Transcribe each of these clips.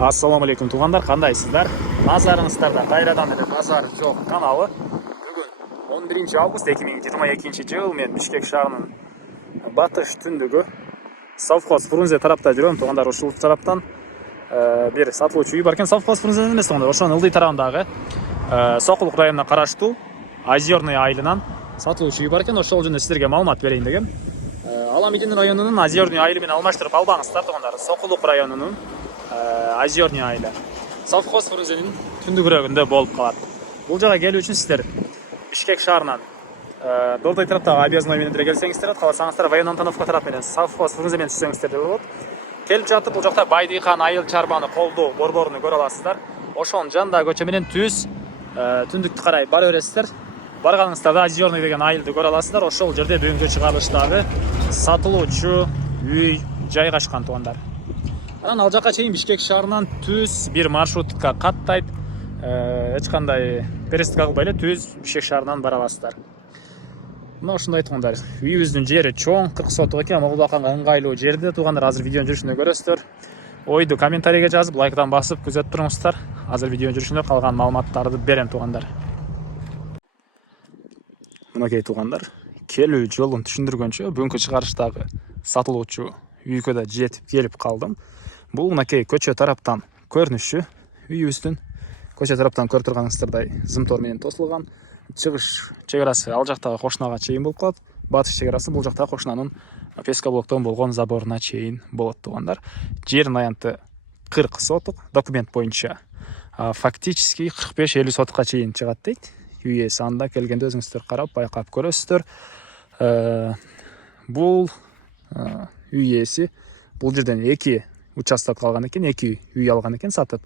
Ассаламу алейкум туғандар, қандайсыздар? Назарыңыздарда қайрадан эле базар жоқ каналы. Бүгін 11 август 2022 жыл, мен Бишкек шаарынын батыш түндүгү совхоз Фрунзе тарапта жүрөм. Туғандар, ушул тараптан бир сатылуучу үй бар экен. Совхоз Фрунзе эмес туғандар, ошонун ылдый тарабындагы Сокулук районуна караштуу Озерный айылынан сатылуучу үй бар экен. Ошол жөнүндө сиздерге маалымат берейин дегем. Аламидин районунун Озерный айылы менен алмаштырып албаңыздар туғандар. Сокулук районунун Озерный айылы совхоз Фрунзенин түндүгүрөгүндө болуп калат. Бул жака келүү үчүн сиздер Бишкек шаарынан Долдай тараптагы объездной менен деле келсеңиздер, кааласаңыздар Военный Антоновка тарап менен совхоз Фрунзе менен түшсөңүздөр деле болот. Келип жатып бул жакта Байдыйкан айыл чарбаны колдоо борборуну көрө аласыздар. Ошонун жанындагы көчө менен түз түндүктү карай бара бересиздер. Барганыңыздарда Озерный деген айылды көрө аласыздар. Ошол жерде бүгүнкү чыгарылыштагы сатылуучу үй жайгашкан тугандар. Анан ал жака чейин Бишкек шаарынан түз бир маршрутка каттайт. Эч кандай пересадка кылбай эле түз Бишкек шаарынан бара аласыздар. Мына ушундай тугандар. Үйүбүздүн жери чоң, 40 сотук экен. Могул баканга ыңгайлуу жерде тугандар. Азыр видеонун жүрүшүндө көрөсүздөр. Ойду комментарийге жазып, лайктан басып күзөтүп туруңуздар. Азыр видеонун жүрүшүндө калган маалыматтарды берем тугандар. Мынакей тугандар, келүү жолун түшүндүргөнчө бүгүнкү чыгарыштагы сатылуучу үйгө да жетип келип калдым. Бул мынакей көчө тараптан көрүнүшү үйүбүздүн. Көчө тараптан көрүп турганыңыздардай зымтор менен тосулган. Чыгыш чек арасы ал жактагы кошунага чейин болуп калат. Батыш чек арасы бул жактагы кошунанын пескоблоктон болгон заборуна чейин болот тугандар. Жердин аянты 40 сотук, документ боюнча фактически 45-50 сотукка чейин чыгат дейт. Үй ээси анда келгенде өзүңүздөр карап байкап көрөсүздөр. Бул үй ээси бул жерден 2 участок алган экен, 2 үй алган экен сатып.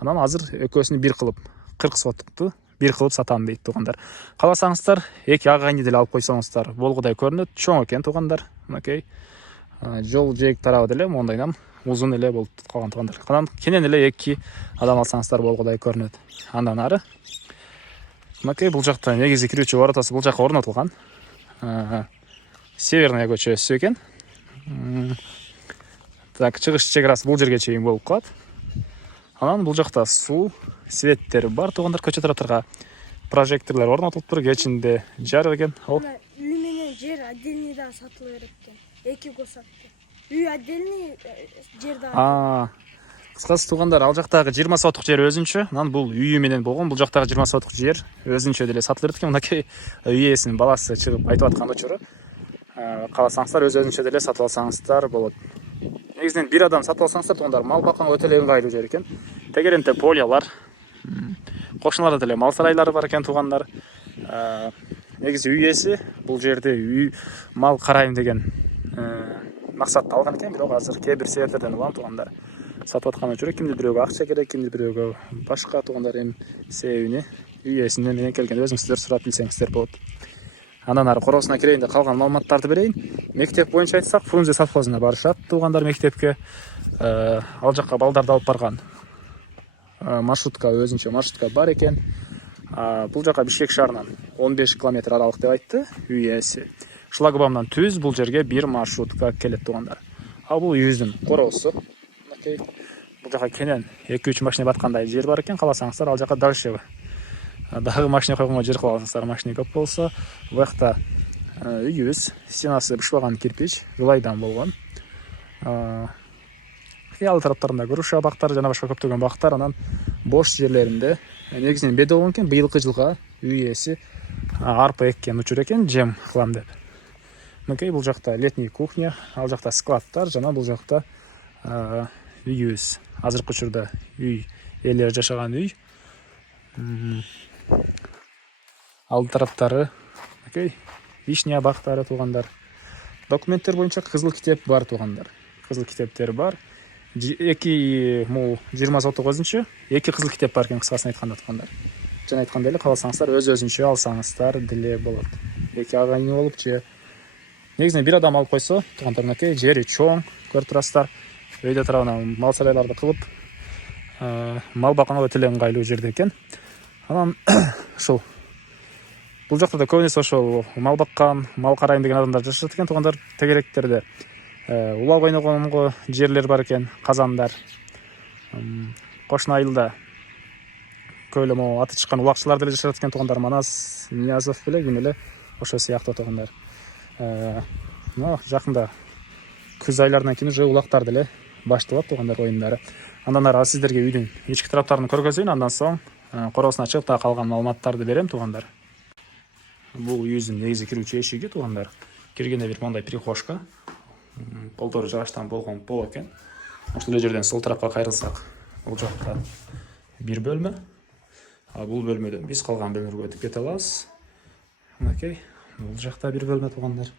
Анан азыр экөөсүнү бир кылып 40 сотукту бир кылып сатам дейт тугандар. Кааласаңыздар 2 агайны деле алып койсоңуздар болгудай көрүнөт. Чоң экен тугандар. Мынакей жол жээк тарабы деле мондайдан узун эле болуп калган тугандар. Анан кенен эле 2 адам алсаңыздар болгудай көрүнөт. Андан ары мынакей бул жакта негизи кирүүчү воротасы бул жака орнотулган. Северная көчөсү экен. Так, чыгыш чек арасы бул жерге чейин болуп калат. Анан бул жакта суу, светтер бар тугандар. Көчө тараптарга прожекторлор орнотулуптур. Кечинде жарык экен. Үй менен жер отдельный да сатыла берет экен. 2 косатты. Үй отдельный, жер да. Кыскасы тугандар, ал жактагы 20 сотук жер өзүнчө. Анан бул үйү менен болгон. Бул жактагы 20 сотук жер өзүнчө деле сатыла берет экен. Мынакей үй ээсинин баласы чыгып айтып аткан учуру. Кааласаңыздар өзүнчө деле сатып алсаңыздар болот. Негизинен бир адам сатып алсаңыздар тугандар, мал бакканга өтө эле ыңгайлуу жер экен. Тегеренте полялар, кошуналарда деле мал сарайлары бар экен тугандар. Негизи үй ээси бул жерде үй мал карайм деген максатта алган экен, бирок азыр кээ бир себептерден улам тугандар сатып аткан учуру кимди бирөөгө акча керек, кимди бирөөгө башка тугандар эми себебини үй ээсинен менен келгенде өзүңүздөр сурап билсеңиздер болот. Андан ары короосуна кирейин деп калган маалыматтарды берейин. Мектеп боюнча айтсак, Фрунзе совхозуна барышат тугандар мектепке. Ал жакка балдарды алып барган маршрутка, өзүнчө маршрутка бар экен. Бул жака Бишкек шаарынан 15 километр аралык деп айтты үй ээси. Шлагбаумдан түз бул жерге бир маршрутка келет тугандар. Бул үйүбүздүн короосу. Мынакей бул жака кенен 2-3 машина баткандай жер бар экен. Кааласаңыздар ал жака дальше дагы машина койгонго жер кылып алсаңыздар, машина көп болсо. Бул жакта үйүбүз, стенасы бышпаган кирпич, ылайдан болгон. Ал тараптарында груша бактар жана башка көптөгөн бактар. Анан бош жерлеринде негизинен беде болгон экен. Быйылкы жылга үй ээси арпа эккен учур экен, жем кылам деп. Мынакей бул жакта летний кухня, ал жакта складтар жана бул жакта үйүбүз. Азыркы учурда үй ээлери жашаган үй. Ал тараптары мынакей вишня бактары тугандар. Документтер боюнча кызыл китеп бар тугандар. Кызыл китептер бар. 20 сотук өзүнчө, 2 кызыл китеп бар экен кыскасын айтканда тугандар. Жана айткандай эле кааласаңыздар өзүнчө алсаңыздар деле болот. 2 агайны болуп же негизинен бир адам алып койсо тугандар, мынакей жери чоң, көрүп турасыздар. Өйдө тарабынан мал сарайларды кылып, мал бакканга өтө эле ыңгайлуу жерде экен. Анан ушул бул жакта да көбүнесе ошол мал баккан, мал карайм деген адамдар жашашат экен тугандар. Тегеректерде улак ойногонго жерлер бар экен, казандар. Кошуна айылда көйлө могу аты чыккан улакчылар деле жашап жатқан туугандар, Манас Ниязов беле эле ошо сыяктуу туугандар. Жакында күз айларынан кийин уже улактар деле башталат туугандар оюндары. Андан ары сиздерге үйдүн ички тараптарын көргөзөйүн, андан соң короосуна чыгып дагы калган маалыматтарды берем туугандар. Бул үйүбүздүн негизи кирүүчү эшиги туугандар. Киргенде бир мондай прихожка, полтору жагачтан болгон пол экен. Ошол эле жерден сол тарапка кайрылсак, бул жакта бир бөлмө. Бул бөлмөдөн биз калган бөлмөлөргө өтүп кете алабыз. Окей. Бул жакта бир бөлмө туугандар.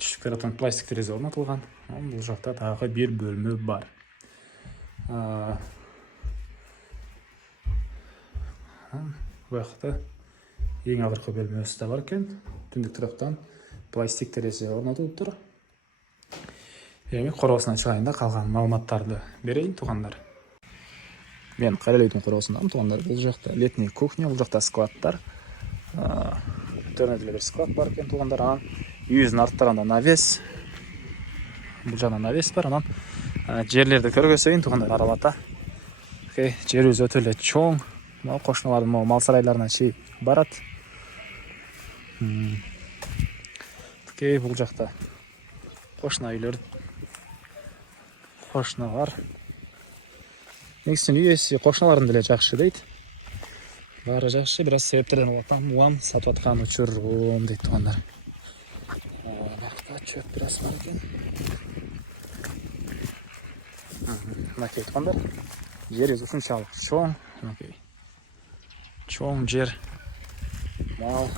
Түштүк тараптан пластик терезе орнотулган. Бул жакта дагы бир бөлмө бар. Бул жакта эң акыркы бөлмөсү да бар экен. Түндүк тараптан пластик терезе орнотулуптур. Эми короосуна чыгайын да калган маалыматтарды берейин туугандар. Мен Карелейдин короосундамын туугандар. Бул жакта летний кухня, бул жакта складдар. Төрөндө бир склад бар экен туугандар. Анан үйүбүздүн арттарында навес. Бул жакта навес бар. Анан жерлерди көргөзөйүн туугандар аралата. Окей, жерибиз өтө эле чоң. Кошуналардын мал сарайларына чейин барат. Окей, бул жакта кошуна үйлөр. Кошуна бар. Негизинен үй ээси кошуналарын деле жакшы дейт. Баары жакшы, бир аз себептерден улам сатып аткан учурум дейт туугандар. Бакта чөп бир аз бар экен. Мынакей туугандар. Жерибиз ушунчалык чоң. Окей. Чоң жер. Мал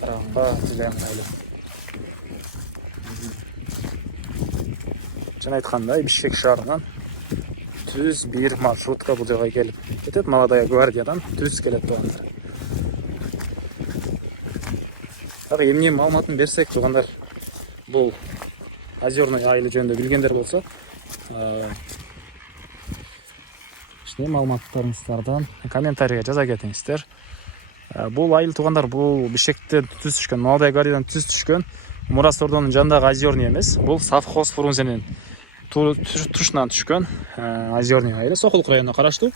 караганга деле ыңгайлуу. Жана айткандай, Бишкек шаарынан түз бир маршрутка бул жака келип кетет. Молодая гвардиядан түз келет туугандар. Дагы эмне маалыматын берсек туугандар, бул Озерный айылы жөнүндө билгендер болсо, ишне маалыматтарыңыздардан комментарийге жаза кетиңиздер. Бул айыл туугандар, бул Бишкектен түз түшкөн, Молодая гвардиядан түз түшкөн Мурас ордонун жанындагы Озерный эмес. Бул совхоз Фрунзенин тушунан түшкөн Озерный айылы. Сокулук районуна караштуу.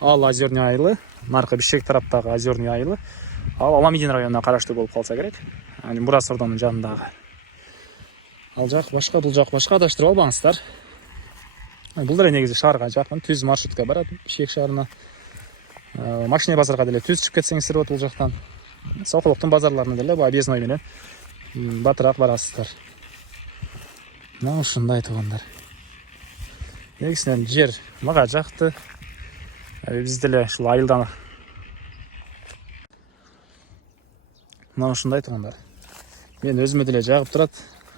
Ал Озерный айылы, наркы Бишкек тараптагы Озерный айылы, ал Аламедин районуна караштуу болуп калса керек. Мурас ордонун жанындагы. Ал жак башка, бул жак башка, адаштырып албаңыздар. Бул деле негизи шаарга жакын, түз маршрутка барат Бишкек шаарына. Машина базарга деле түз чыгып кетсеңиздер болот бул жактан. Сокулуктун базарларына деле объездной менен батыраак барасыздар. Мына ушундай туугандар. Негизинен жер мага жакты. Биз деле ушул айылдан. Мына ушундай туугандар. Мен өзүмө деле жагып турат.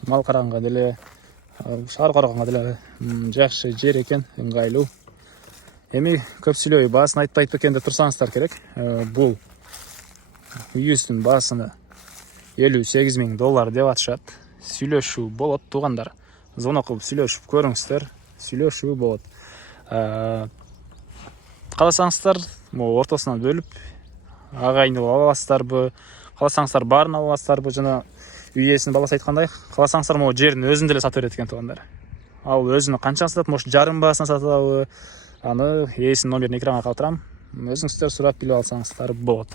Мал караганга деле, шаар караганга деле жакшы жер экен, ыңгайлуу. Эми көп сүйлөбөй, баасын айтпайт бекен деп турсаңыздар керек. Бул үйүбүздүн баасыны $58,000 деп атышат. Сүйлөшүү болот туугандар. Звонок кылып сүйлөшүп көрүңүздөр. Сүйлөшүү болот. Кааласаңыздар, могу ортосунан бөлүп агайын болуп аласыздарбы? Кааласаңыздар баарын аласыздарбы? Жана үй ээсинин баласы айткандай, кааласаңыздар могу жердин өзүн деле сатып берет экен туугандар. Ал өзүнүн канчаны сатат, может жарым баасына сатабы? Аны ээсинин номерин экранга калтырам. Өзүңүздөр сурап билип алсаңыздар болот.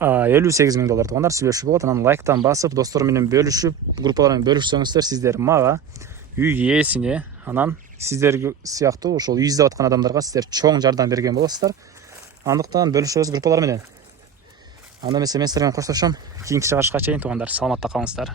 $58,000 туугандар, сүйлөшүү болот. Анан лайктан басып, достор менен бөлүшүп, группалар менен бөлүшсөңүздөр, сиздер мага, үй ээсине, анан сиздер сыяктуу ошол үй издеп аткан адамдарга сиздер чоң жардам берген болосуздар. Андыктан бөлүшөбүз группалар менен. Анда эмесе мен силер менен коштошом. Кийинки чыгарышка чейин туугандар, саламатта калыңыздар.